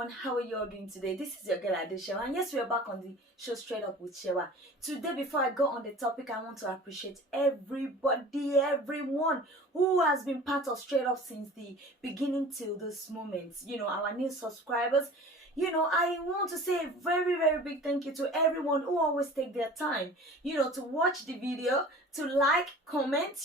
everyone, how are you all doing today? This is your girl Adeshewa, and yes, we are back on the show Straight Up with Shewa. Today, before I go on the topic, I want to appreciate everyone who has been part of Straight Up since the beginning till this moment. Our new subscribers. I want to say a very big thank you to everyone who always take their time, to watch the video, to like, comment.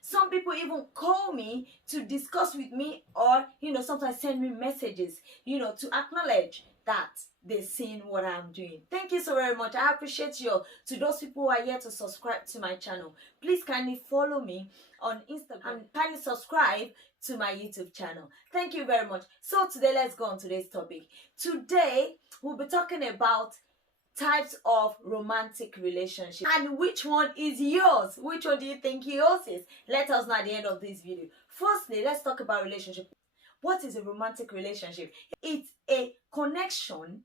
Some people even call me to discuss with me, or, sometimes send me messages, to acknowledge that they're seeing what I'm doing. Thank you so very much. I appreciate you. To those people who are here to subscribe to my channel, please kindly follow me on Instagram and kindly subscribe to my YouTube channel. Thank you very much. So today, let's go on today's topic. Today, we'll be talking about types of romantic relationships and which one is yours. Which one do you think yours is? Let us know at the end of this video. Firstly, let's talk about relationship. What is a romantic relationship? It's a connection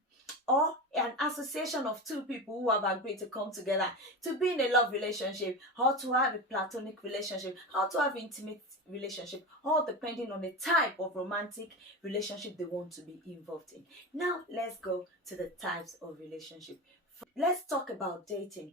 or an association of two people who have agreed to come together to be in a love relationship, or to have a platonic relationship, or to have intimate relationship, all depending on the type of romantic relationship they want to be involved in. Now let's go to the types of relationship. Let's talk about dating.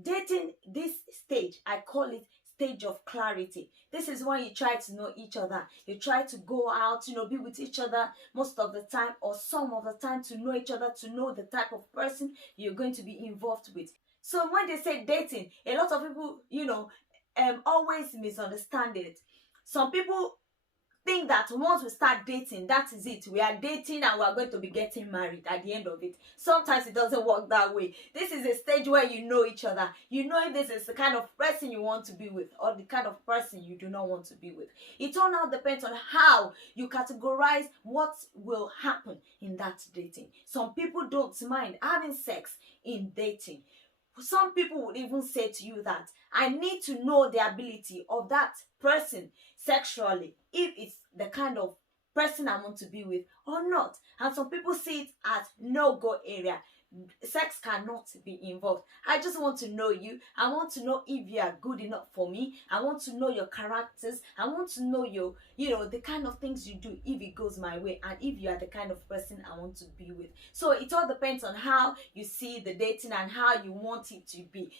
Dating, this stage, I call it stage of clarity. This is when you try to know each other. You try to go out, be with each other most of the time, or some of the time, to know each other, to know the type of person you're going to be involved with. So when they say dating, a lot of people, always misunderstand it. Some people think that once we start dating, that is it. We are dating and we are going to be getting married at the end of it. Sometimes it doesn't work that way. This is a stage where you know each other. You know if this is the kind of person you want to be with, or the kind of person you do not want to be with. It all now depends on how you categorize what will happen in that dating. Some people don't mind having sex in dating. Some people would even say to you that I need to know the ability of that person sexually, if it's the kind of person I want to be with or not. And some people see it as no-go area. Sex cannot be involved. I just want to know you. I want to know if you are good enough for me. I want to know your characters. I want to know your, the kind of things you do, if it goes my way, and if you are the kind of person I want to be with. So it all depends on how you see the dating and how you want it to be.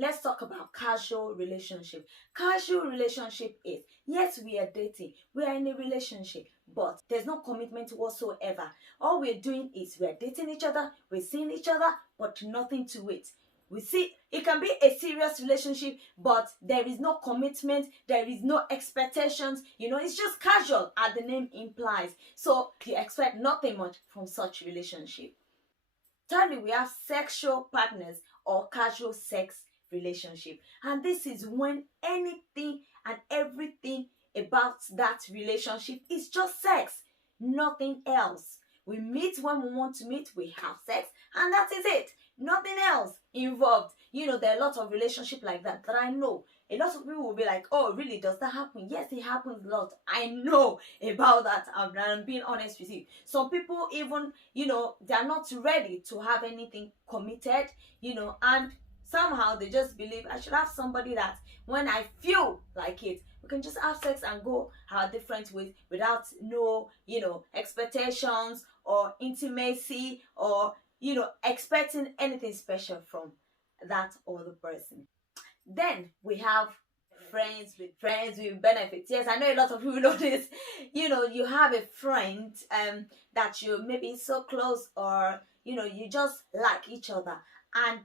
Let's talk about casual relationship. Casual relationship is, yes, we are dating, we are in a relationship, but there's no commitment whatsoever. All we're doing is we're dating each other, we're seeing each other, but nothing to it. We see it can be a serious relationship, but there is no commitment, there is no expectations. It's just casual, as the name implies. So you expect nothing much from such relationship. Thirdly, we have sexual partners or casual sex relationship, and this is when anything and everything about that relationship is just sex, nothing else. We meet when we want to meet, we have sex, and that is it. Nothing else involved. There are a lot of relationships like that I know. A lot of people will be like, oh, really, does that happen? Yes, it happens a lot. I know about that. I'm being honest with you. Some people even, they are not ready to have anything committed, and somehow they just believe I should have somebody that when I feel like it, we can just have sex and go our different ways without no, expectations or intimacy, or, expecting anything special from that other person. Then we have friends with benefits. Yes, I know a lot of people know this. You have a friend that you maybe so close, or you just like each other, and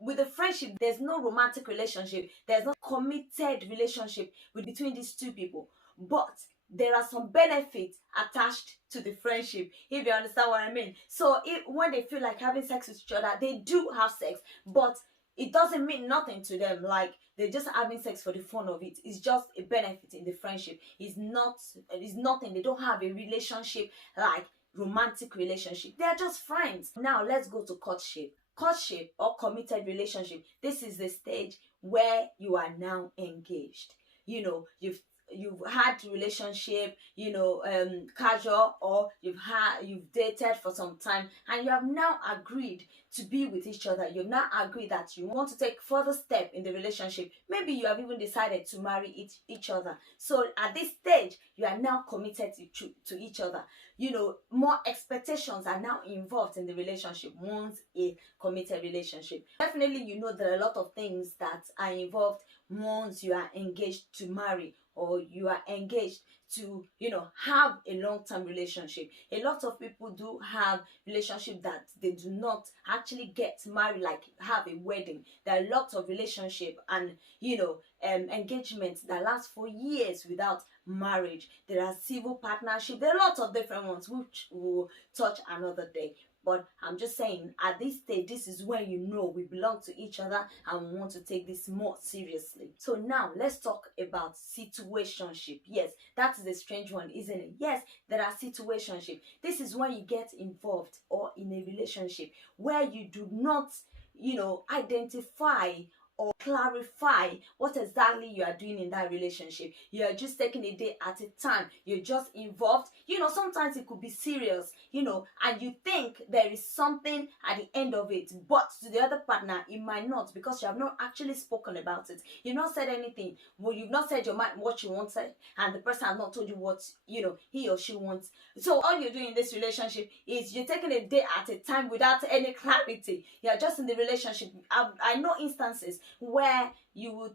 with the friendship, there's no romantic relationship, there's no committed relationship between these two people, but there are some benefits attached to the friendship, if you understand what I mean. So when they feel like having sex with each other, they do have sex, but it doesn't mean nothing to them. Like, they're just having sex for the fun of it. It's just a benefit in the friendship. It's nothing. They don't have a relationship, like romantic relationship. They're just friends. Now let's go to courtship. Courtship or committed relationship. This is the stage where you are now engaged. You've you've had relationship, casual, or you've dated for some time, and you have now agreed to be with each other. You've now agreed that you want to take further step in the relationship. Maybe you have even decided to marry each other. So at this stage, you are now committed to each other. More expectations are now involved in the relationship once a committed relationship. Definitely, there are a lot of things that are involved once you are engaged to marry, or you are engaged to have a long-term relationship. A lot of people do have relationship that they do not actually get married, like have a wedding. There are lots of relationship and engagements that last for years without marriage. There are civil partnership. There are lots of different ones which we'll touch another day. But I'm just saying, at this stage, this is when we belong to each other and we want to take this more seriously. So now let's talk about situationship. Yes, that is a strange one, isn't it? Yes, there are situationship. This is when you get involved or in a relationship where you do not, identify or clarify what exactly you are doing in that relationship. You are just taking a day at a time. You're just involved. Sometimes it could be serious, and you think there is something at the end of it, but to the other partner, it might not, because you have not actually spoken about it. You've not said anything. Well, you've not said your mind, what you want, and the person has not told you what, he or she wants. So all you're doing in this relationship is you're taking a day at a time without any clarity. You're just in the relationship. I know instances where you would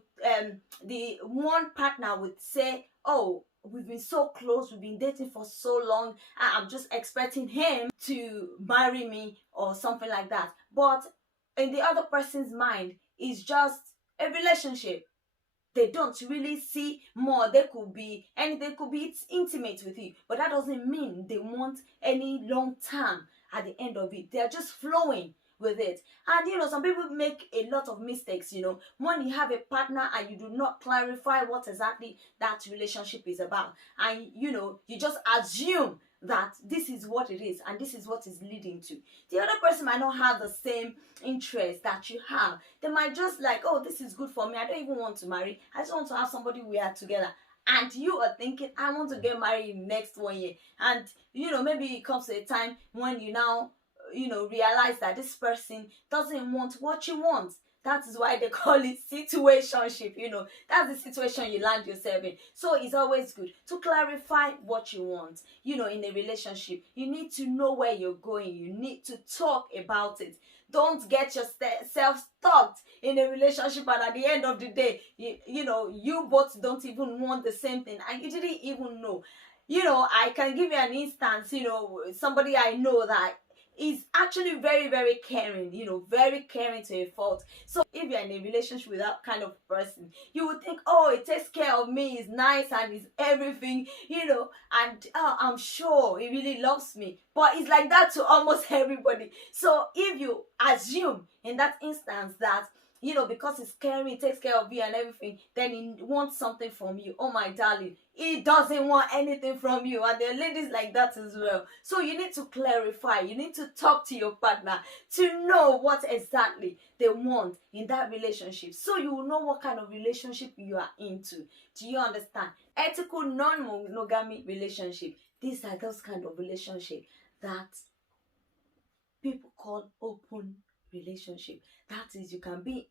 the one partner would say, oh, we've been so close, we've been dating for so long, I'm just expecting him to marry me or something like that. But in the other person's mind, it's just a relationship. They don't really see more. They could be anything, could be intimate with you, but that doesn't mean they want any long term at the end of it. They're just flowing with it. And some people make a lot of mistakes. When you have a partner and you do not clarify what exactly that relationship is about, and you just assume that this is what it is and this is what is leading to. The other person might not have the same interest that you have. They might just like, oh, this is good for me, I don't even want to marry, I just want to have somebody we are together. And you are thinking, I want to get married in next 1 year. And maybe it comes to a time when you now realize that this person doesn't want what you want. That is why they call it situationship. That's the situation you land yourself in. So it's always good to clarify what you want. In a relationship, you need to know where you're going. You need to talk about it. Don't get yourself stuck in a relationship, and at the end of the day, you both don't even want the same thing, and you didn't even know. I can give you an instance. Somebody I know that is actually very, very caring, very caring to a fault. So if you're in a relationship with that kind of person, you would think, oh, it takes care of me, is nice and is everything, and I'm sure he really loves me. But it's like that to almost everybody. So if you assume in that instance that because he's caring, he takes care of you and everything, then he wants something from you. Oh my darling, he doesn't want anything from you. And there are ladies like that as well. So you need to clarify. You need to talk to your partner to know what exactly they want in that relationship, so you will know what kind of relationship you are into. Do you understand? Ethical non-monogamy relationship. These are those kind of relationship that people call open relationship. That is, you can be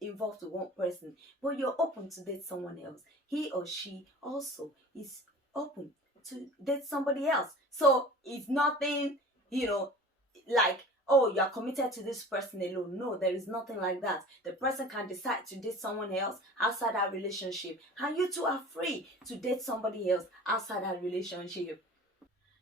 involved with one person, but you're open to date someone else. He or she also is open to date somebody else. So it's nothing, like, oh, you are committed to this person alone. No, there is nothing like that. The person can decide to date someone else outside that relationship, and you two are free to date somebody else outside that relationship.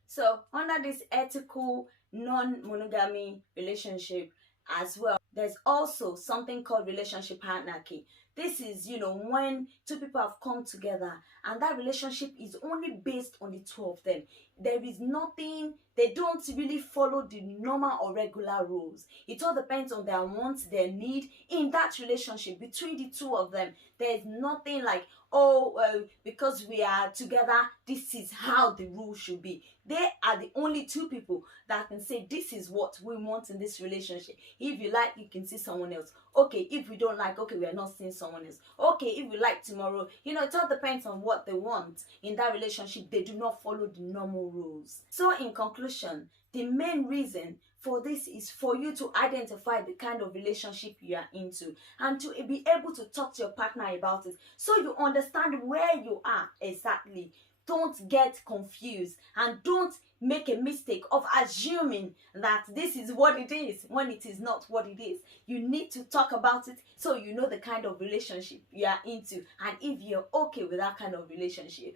So under this ethical non-monogamy relationship as well, there's also something called relationship hierarchy. This is, when two people have come together and that relationship is only based on the two of them. There is nothing, they don't really follow the normal or regular rules. It all depends on their wants, their need in that relationship between the two of them. There's nothing like, oh, because we are together, this is how the rules should be. They are the only two people that can say, this is what we want in this relationship. If you like, you can see someone else. Okay, if we don't like, okay, we are not seeing someone else. Okay, if we like tomorrow, it all depends on what they want in that relationship. They do not follow the normal rules. So in conclusion, the main reason for this is for you to identify the kind of relationship you are into, and to be able to talk to your partner about it, so you understand where you are exactly. Don't get confused, and don't make a mistake of assuming that this is what it is when it is not what it is. You need to talk about it so you know the kind of relationship you are into, and if you're okay with that kind of relationship.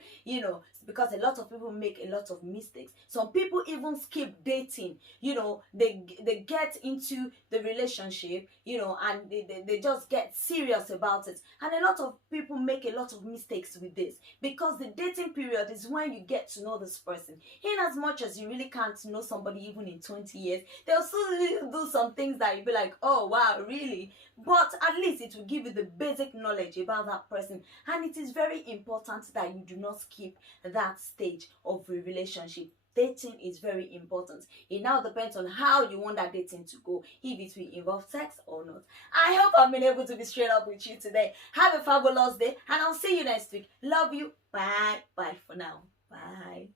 Because a lot of people make a lot of mistakes. Some people even skip dating. They get into the relationship, and they just get serious about it. And a lot of people make a lot of mistakes with this, because the dating period is when you get to know this person. In as much as you really can't know somebody even in 20 years, they'll still do some things that you'll be like, oh wow, really? But at least it will give you the basic knowledge about that person. And it is very important that you do not skip that stage of a relationship. Dating is very important. It now depends on how you want that dating to go, if it will involve sex or not. I hope I've been able to be straight up with you today. Have a fabulous day, and I'll see you next week. Love you. Bye. Bye for now. Bye.